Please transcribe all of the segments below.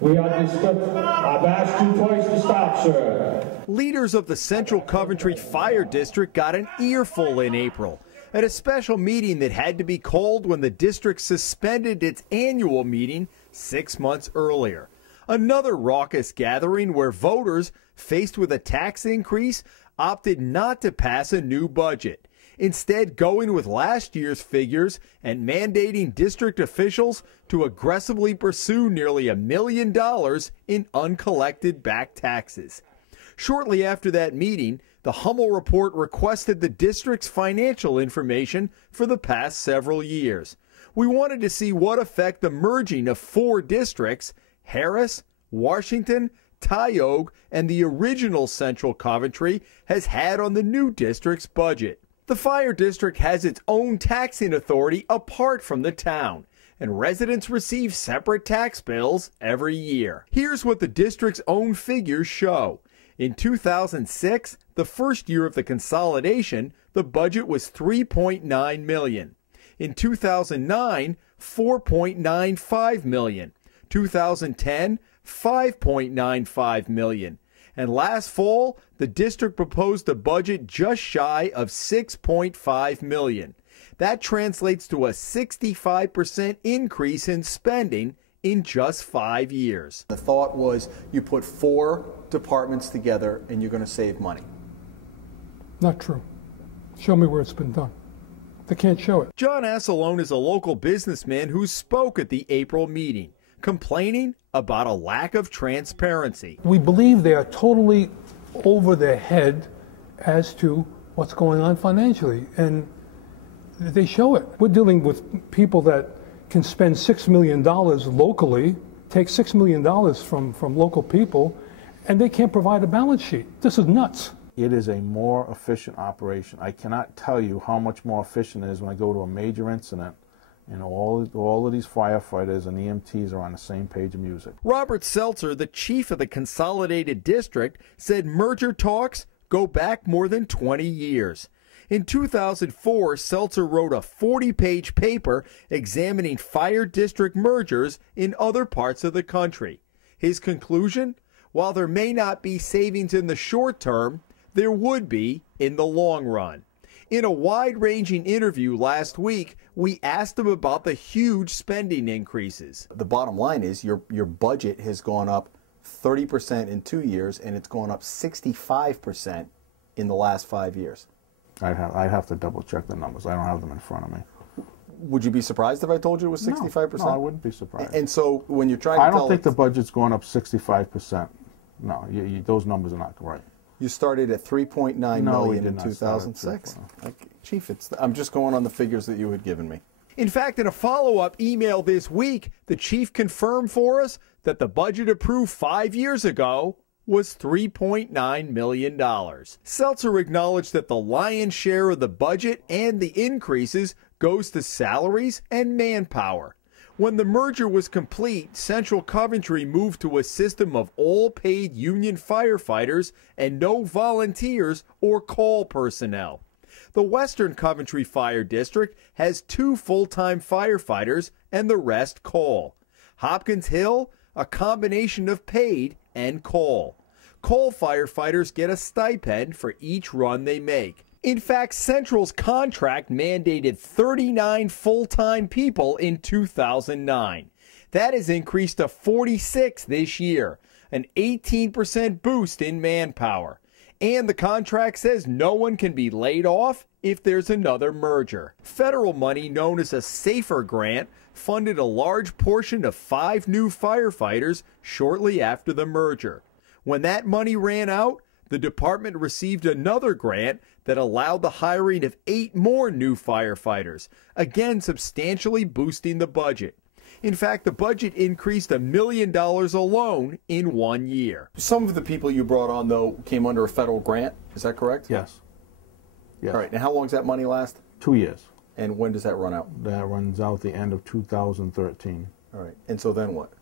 We understood. I've asked you twice to stop, sir. Leaders of the Central Coventry Fire District got an earful in April at a special meeting that had to be called when the district suspended its annual meeting 6 months earlier. Another raucous gathering where voters, faced with a tax increase, opted not to pass a new budget, instead going with last year's figures and mandating district officials to aggressively pursue nearly $1 million in uncollected back taxes. Shortly after that meeting, the Hummel report requested the district's financial information for the past several years. We wanted to see what effect the merging of 4 districts, Harris, Washington, Tioga, and the original Central Coventry, has had on the new district's budget. The fire district has its own taxing authority apart from the town, and residents receive separate tax bills every year. Here's what the district's own figures show. In 2006, the first year of the consolidation, the budget was $3.9 million. In 2009, $4.95 million. 2010, $5.95 million. And last fall, the district proposed a budget just shy of $6.5 million. That translates to a 65% increase in spending in just 5 years. The thought was you put 4 departments together and you're going to save money. Not true. Show me where it's been done. They can't show it. John Assalone is a local businessman who spoke at the April meeting, complaining about a lack of transparency. We believe they are totally over their head as to what's going on financially, and they show it. We're dealing with people that can spend $6 million locally, take $6 million from local people, and they can't provide a balance sheet. This is nuts. It is a more efficient operation. I cannot tell you how much more efficient it is when I go to a major incident and all of these firefighters and EMTs are on the same page of music. Robert Seltzer, the chief of the Consolidated District, said merger talks go back more than 20 years. In 2004, Seltzer wrote a 40-page paper examining fire district mergers in other parts of the country. His conclusion? While there may not be savings in the short term, there would be in the long run. In a wide-ranging interview last week, we asked him about the huge spending increases. The bottom line is your budget has gone up 30% in 2 years, and it's gone up 65% in the last 5 years. I'd have to double check the numbers. I don't have them in front of me. Would you be surprised if I told you it was 65%? No, I wouldn't be surprised. And so when you're trying to I don't think the budget's going up 65%. No, those numbers are not right. You started at $3.9 million in 2006. Chief, I'm just going on the figures that you had given me. In fact, in a follow-up email this week, the chief confirmed for us that the budget approved 5 years ago was $3.9 million. Seltzer acknowledged that the lion's share of the budget and the increases goes to salaries and manpower. When the merger was complete, Central Coventry moved to a system of all paid union firefighters and no volunteers or call personnel. The Western Coventry Fire District has 2 full-time firefighters and the rest call. Hopkins Hill, a combination of paid and call. Call firefighters get a stipend for each run they make. In fact, Central's contract mandated 39 full-time people in 2009. That has increased to 46 this year, an 18% boost in manpower. And the contract says no one can be laid off if there's another merger. Federal money known as a SAFER grant funded a large portion of 5 new firefighters shortly after the merger. When that money ran out, the department received another grant that allowed the hiring of 8 more new firefighters, again substantially boosting the budget. In fact, the budget increased $1 million alone in 1 year. Some of the people you brought on, though, came under a federal grant. Is that correct? Yes. All right. And how long does that money last? 2 years. And when does that run out? That runs out the end of 2013. All right. And so then what?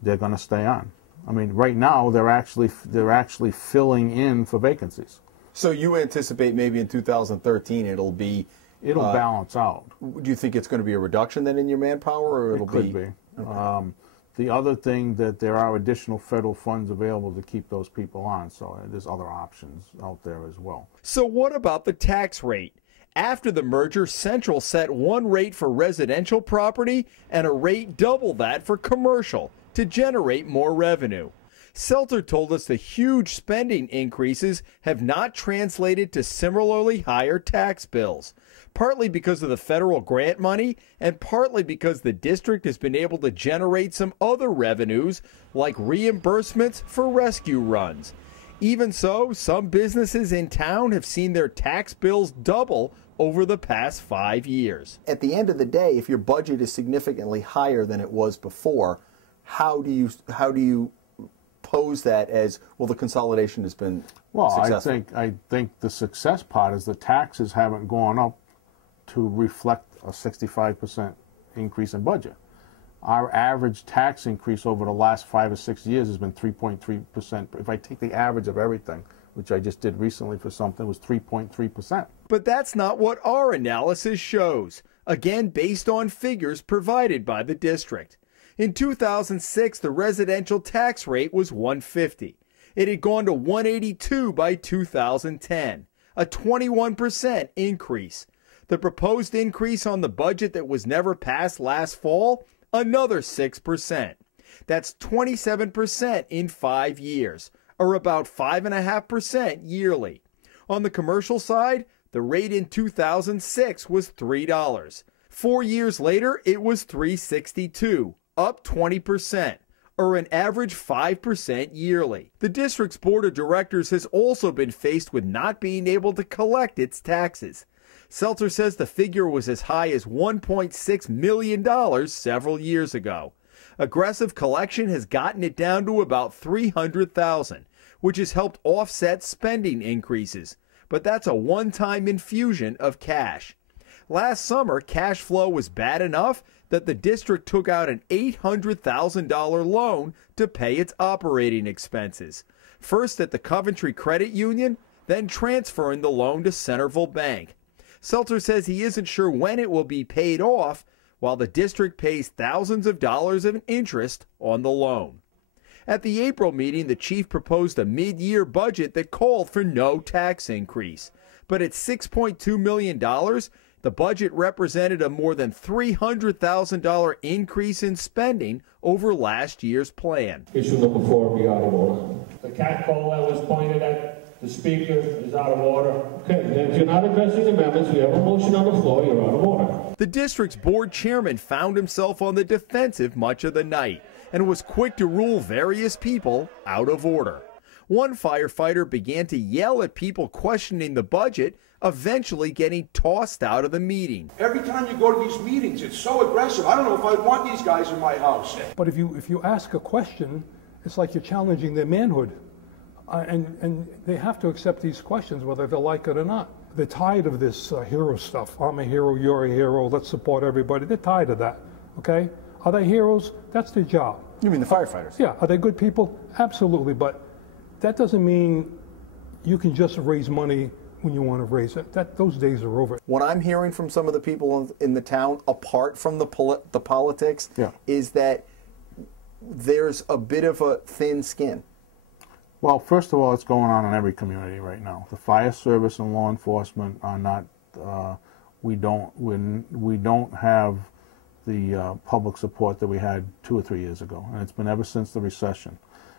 They're going to stay on. I mean, right now they're actually filling in for vacancies. So you anticipate maybe in 2013 it'll balance out. Do you think it's going to be a reduction then in your manpower, or it could be? Okay. The other thing that there are additional federal funds available to keep those people on, so there's other options out there as well. So what about the tax rate? After the merger, Central set one rate for residential property and a rate double that for commercial to generate more revenue. Seltzer told us the huge spending increases have not translated to similarly higher tax bills, partly because of the federal grant money and partly because the district has been able to generate some other revenues like reimbursements for rescue runs. Even so, some businesses in town have seen their tax bills double over the past 5 years. At the end of the day, if your budget is significantly higher than it was before, how do you pose that as, well, the consolidation has been successful? I think the success part is the taxes haven't gone up to reflect a 65% increase in budget. Our average tax increase over the last 5 or 6 years has been 3.3%. If I take the average of everything, which I just did recently for something, it was 3.3%. But that's not what our analysis shows, again based on figures provided by the district. In 2006, the residential tax rate was $150. It had gone to $182 by 2010, a 21% increase. The proposed increase on the budget that was never passed last fall, another 6%. That's 27% in 5 years, or about 5.5% yearly. On the commercial side, the rate in 2006 was $3. 4 years later, it was $3.62. Up 20%, or an average 5% yearly. The district's board of directors has also been faced with not being able to collect its taxes. Seltzer says the figure was as high as $1.6 million several years ago. Aggressive collection has gotten it down to about $300,000, which has helped offset spending increases. But that's a one-time infusion of cash. Last summer, cash flow was bad enough that the district took out an $800,000 loan to pay its operating expenses. First at the Coventry Credit Union, then transferring the loan to Centerville Bank. Seltzer says he isn't sure when it will be paid off, while the district pays thousands of dollars of interest on the loan. At the April meeting, the chief proposed a mid-year budget that called for no tax increase. But at $6.2 million, the budget represented a more than $300,000 increase in spending over last year's plan. Issue number 4 be out of order. The cat call that was pointed at the speaker is out of order. Okay, then if you're not addressing amendments, we have a motion on the floor, you're out of order. The district's board chairman found himself on the defensive much of the night and was quick to rule various people out of order. One firefighter began to yell at people questioning the budget, eventually getting tossed out of the meeting. Every time you go to these meetings, it's so aggressive. I don't know if I want these guys in my house. But if you ask a question, it's like you're challenging their manhood. And they have to accept these questions whether they like it or not. They're tired of this hero stuff. I'm a hero, you're a hero, let's support everybody. They're tired of that, okay? Are they heroes? That's their job. You mean the firefighters? Yeah. Are they good people? Absolutely. But that doesn't mean you can just raise money when you want to raise it. Those days are over. What I'm hearing from some of the people in the town, apart from the politics, is that there's a bit of a thin skin. Well, first of all, it's going on in every community right now. The fire service and law enforcement are not. We don't have the public support that we had 2 or 3 years ago, and it's been ever since the recession.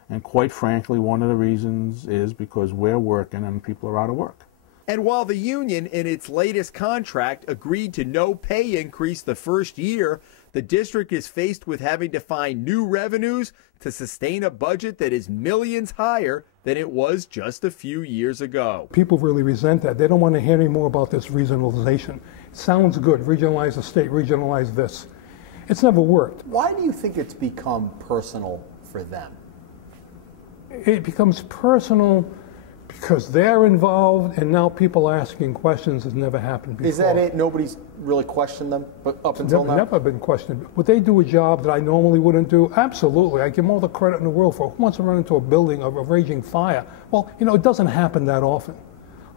And quite frankly, one of the reasons is because we're working and people are out of work. And while the union in its latest contract agreed to no pay increase the first year, the district is faced with having to find new revenues to sustain a budget that is millions higher than it was just a few years ago. People really resent that. They don't want to hear any more about this regionalization. It sounds good, regionalize the state, regionalize this. It's never worked. Why do you think it's become personal for them? It becomes personal because they're involved, and now people asking questions has never happened before. Is that it? Nobody's really questioned them up until now? Never been questioned. Would they do a job that I normally wouldn't do? Absolutely. I give them all the credit in the world for who wants to run into a building of a raging fire. Well, you know, it doesn't happen that often.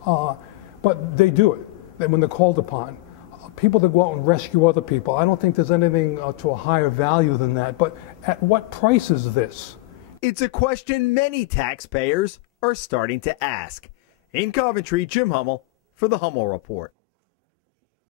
But they do it when they're called upon. people to go out and rescue other people. I don't think there's anything to a higher value than that. But at what price is this? It's a question many taxpayers are starting to ask. In Coventry, Jim Hummel for the Hummel Report.